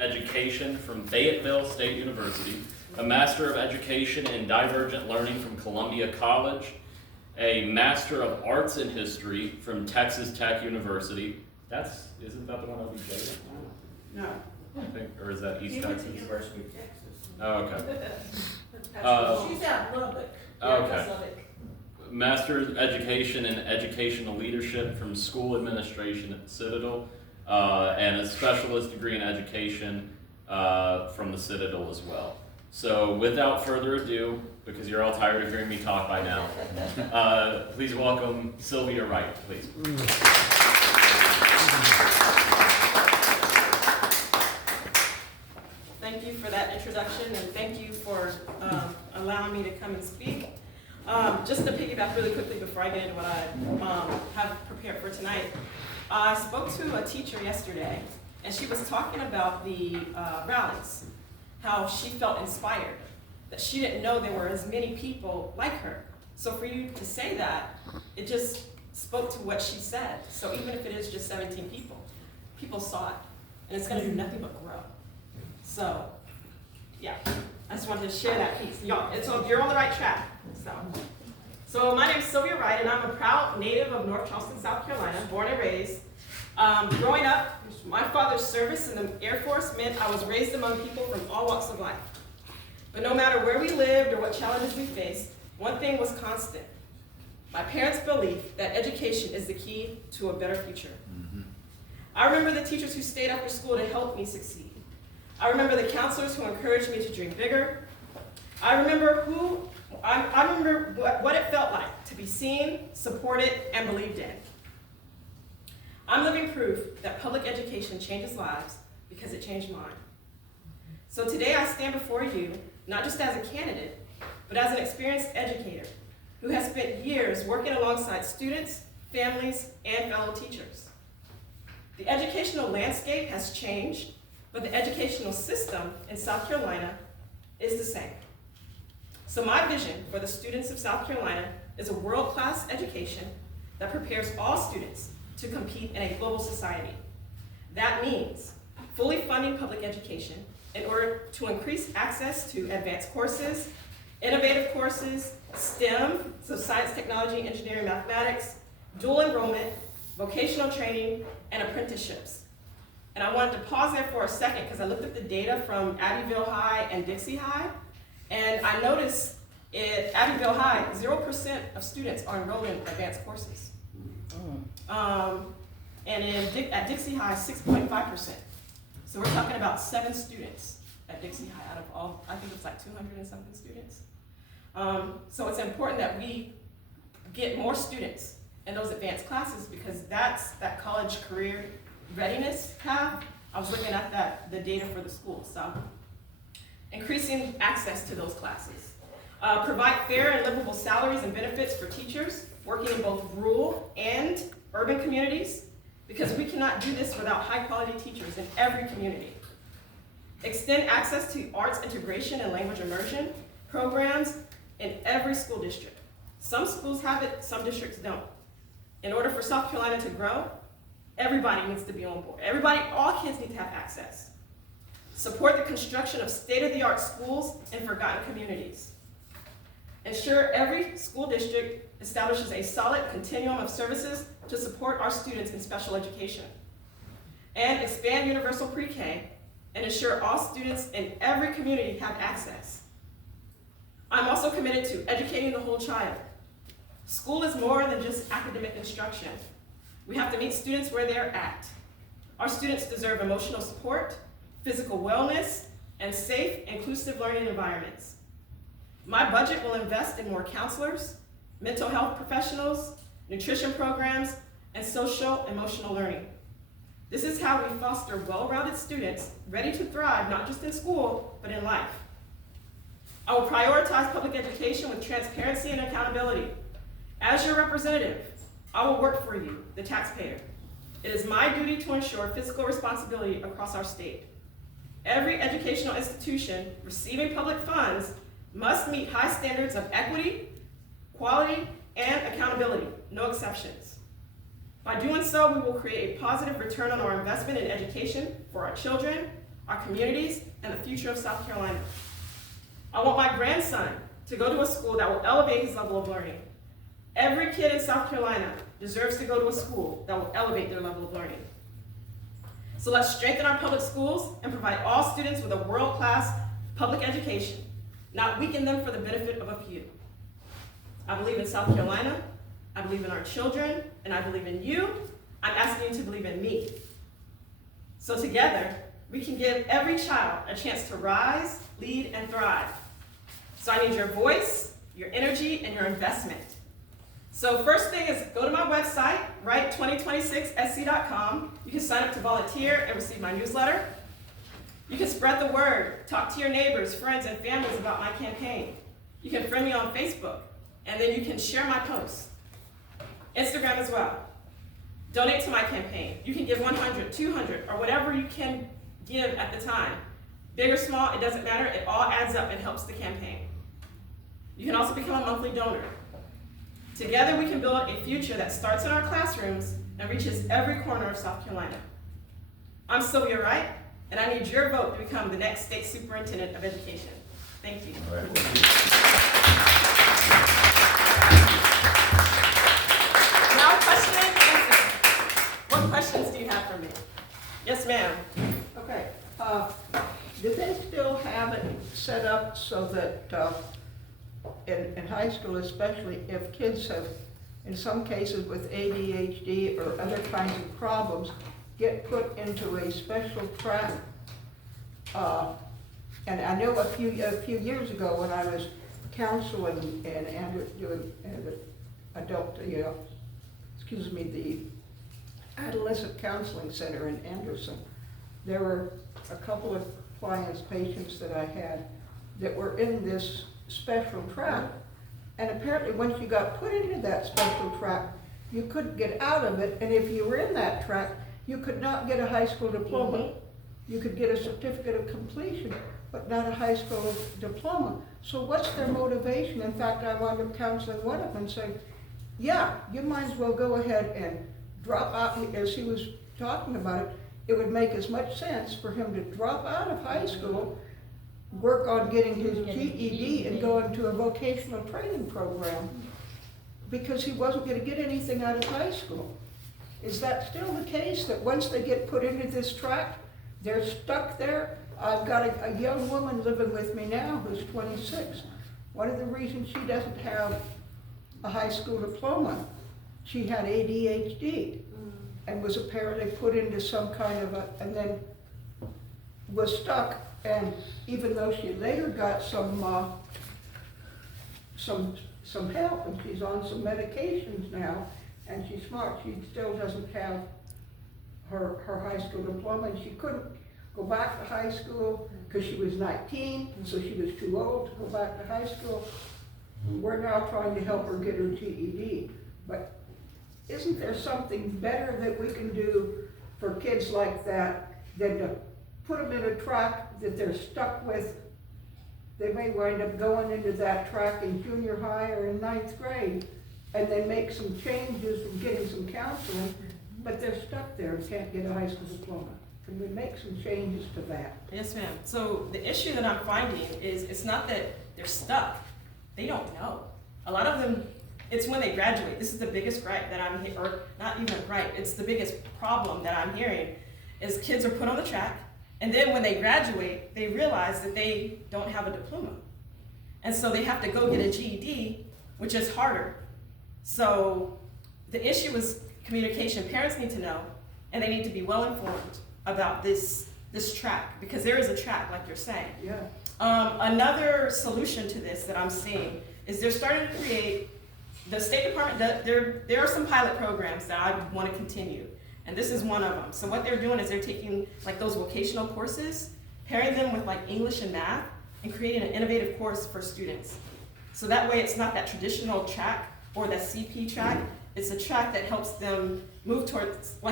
Education from Fayetteville State University, a Master of Education in Divergent Learning from Columbia College, a Master of Arts in History from Texas Tech University. Isn't that the one over Jada? No. I think, or is that East Texas? University of Texas. Oh, okay. She's out in Lubbock. Okay. Master of Education in Educational Leadership from School Administration at Citadel, and a specialist degree in education from the Citadel as well. So without further ado, because you're all tired of hearing me talk by now, please welcome Sylvia Wright, please. Thank you for that introduction, and thank you for allowing me to come and speak. Just to piggyback really quickly before I get into what I have prepared for tonight, I spoke to a teacher yesterday, and she was talking about the rallies, how she felt inspired, that she didn't know there were as many people like her. So for you to say that, it just spoke to what she said. So even if it is just 17 people, people saw it, and it's going to do nothing but grow. So, yeah, I just wanted to share that piece. You're on the right track. So my name is Sylvia Wright, and I'm a proud native of North Charleston, South Carolina, born and raised. Growing up, my father's service in the Air Force meant I was raised among people from all walks of life. But no matter where we lived or what challenges we faced, one thing was constant: my parents' belief that education is the key to a better future. Mm-hmm. I remember the teachers who stayed after school to help me succeed. I remember the counselors who encouraged me to dream bigger. I remember what it felt like to be seen, supported, and believed in. I'm living proof that public education changes lives because it changed mine. So today I stand before you, not just as a candidate, but as an experienced educator who has spent years working alongside students, families, and fellow teachers. The educational landscape has changed, but the educational system in South Carolina is the same. So my vision for the students of South Carolina is a world-class education that prepares all students to compete in a global society. That means fully funding public education in order to increase access to advanced courses, innovative courses, STEM, so science, technology, engineering, mathematics, dual enrollment, vocational training, and apprenticeships. And I wanted to pause there for a second because I looked at the data from Abbeville High and Dixie High, and I noticed at Abbeville High, 0% of students are enrolled in advanced courses. And at Dixie High, 6.5%. So we're talking about 7 students at Dixie High out of all, I think it's like 200 and something students. So it's important that we get more students in those advanced classes because that's that college career readiness path. I was looking at the data for the school. So increasing access to those classes. Provide fair and livable salaries and benefits for teachers working in both rural and urban communities, because we cannot do this without high quality teachers in every community. Extend access to arts integration and language immersion programs in every school district. Some schools have it, some districts don't. In order for South Carolina to grow, everybody needs to be on board. All kids need to have access. Support the construction of state-of-the-art schools in forgotten communities. Ensure every school district establishes a solid continuum of services to support our students in special education. And expand universal pre-K and ensure all students in every community have access. I'm also committed to educating the whole child. School is more than just academic instruction. We have to meet students where they're at. Our students deserve emotional support, physical wellness, and safe, inclusive learning environments. My budget will invest in more counselors, mental health professionals, nutrition programs, and social emotional learning. This is how we foster well-rounded students ready to thrive, not just in school, but in life. I will prioritize public education with transparency and accountability. As your representative, I will work for you, the taxpayer. It is my duty to ensure fiscal responsibility across our state. Every educational institution receiving public funds must meet high standards of equity, quality, and accountability, no exceptions. By doing so, we will create a positive return on our investment in education for our children, our communities, and the future of South Carolina. I want my grandson to go to a school that will elevate his level of learning. Every kid in South Carolina deserves to go to a school that will elevate their level of learning. So let's strengthen our public schools and provide all students with a world-class public education, not weaken them for the benefit of a few. I believe in South Carolina, I believe in our children, and I believe in you. I'm asking you to believe in me. So together, we can give every child a chance to rise, lead, and thrive. So I need your voice, your energy, and your investment. So first thing is go to my website, Wright2026sc.com. You can sign up to volunteer and receive my newsletter. You can spread the word, talk to your neighbors, friends, and families about my campaign. You can friend me on Facebook, and then you can share my posts. Instagram as well. Donate to my campaign. You can give 100, 200, or whatever you can give at the time. Big or small, it doesn't matter. It all adds up and helps the campaign. You can also become a monthly donor. Together we can build a future that starts in our classrooms and reaches every corner of South Carolina. I'm Sylvia Wright, and I need your vote to become the next state superintendent of education. Thank you. All right. Now question and answer. What questions do you have for me? Yes, ma'am. Okay, do they still have it set up so that, in high school especially, if kids have, in some cases with ADHD or other kinds of problems, get put into a special track? And I know a few years ago when I was counseling and doing the adolescent counseling center in Anderson, there were a couple of clients, patients that I had that were in this special track, and apparently once you got put into that special track, you couldn't get out of it, and if you were in that track, you could not get a high school diploma. Mm-hmm. You could get a certificate of completion, but not a high school diploma. So what's their motivation? In fact, I wound up counseling one of them and saying, yeah, you might as well go ahead and drop out. As he was talking about it, it would make as much sense for him to drop out of high school, work on getting his GED and go into a vocational training program, because he wasn't going to get anything out of high school. Is that still the case, that once they get put into this track, they're stuck there? I've got a young woman living with me now who's 26. One of the reasons she doesn't have a high school diploma, she had ADHD and was apparently put into some kind of and then was stuck. And even though she later got some help, and she's on some medications now, and she's smart, she still doesn't have her high school diploma, and she couldn't go back to high school because she was 19, so she was too old to go back to high school. We're now trying to help her get her GED. But isn't there something better that we can do for kids like that than to put them in a track that they're stuck with? They may wind up going into that track in junior high or in 9th grade, and then make some changes and getting some counseling, but they're stuck there and can't get a high school diploma. Can we make some changes to that? Yes, ma'am. So the issue that I'm finding is it's not that they're stuck. They don't know. A lot of them, it's when they graduate. This is the biggest gripe that I'm hearing, or not even a gripe, it's the biggest problem that I'm hearing, is kids are put on the track, and then when they graduate, they realize that they don't have a diploma. And so they have to go get a GED, which is harder. So the issue is communication. Parents need to know, and they need to be well informed about this track, because there is a track, like you're saying. Yeah. Another solution to this that I'm seeing is they're starting to create, the State Department, there are some pilot programs that I want to continue, and this is one of them. So what they're doing is they're taking like those vocational courses, pairing them with like English and math, and creating an innovative course for students. So that way it's not that traditional track or that CP track, it's a track that helps them move towards, like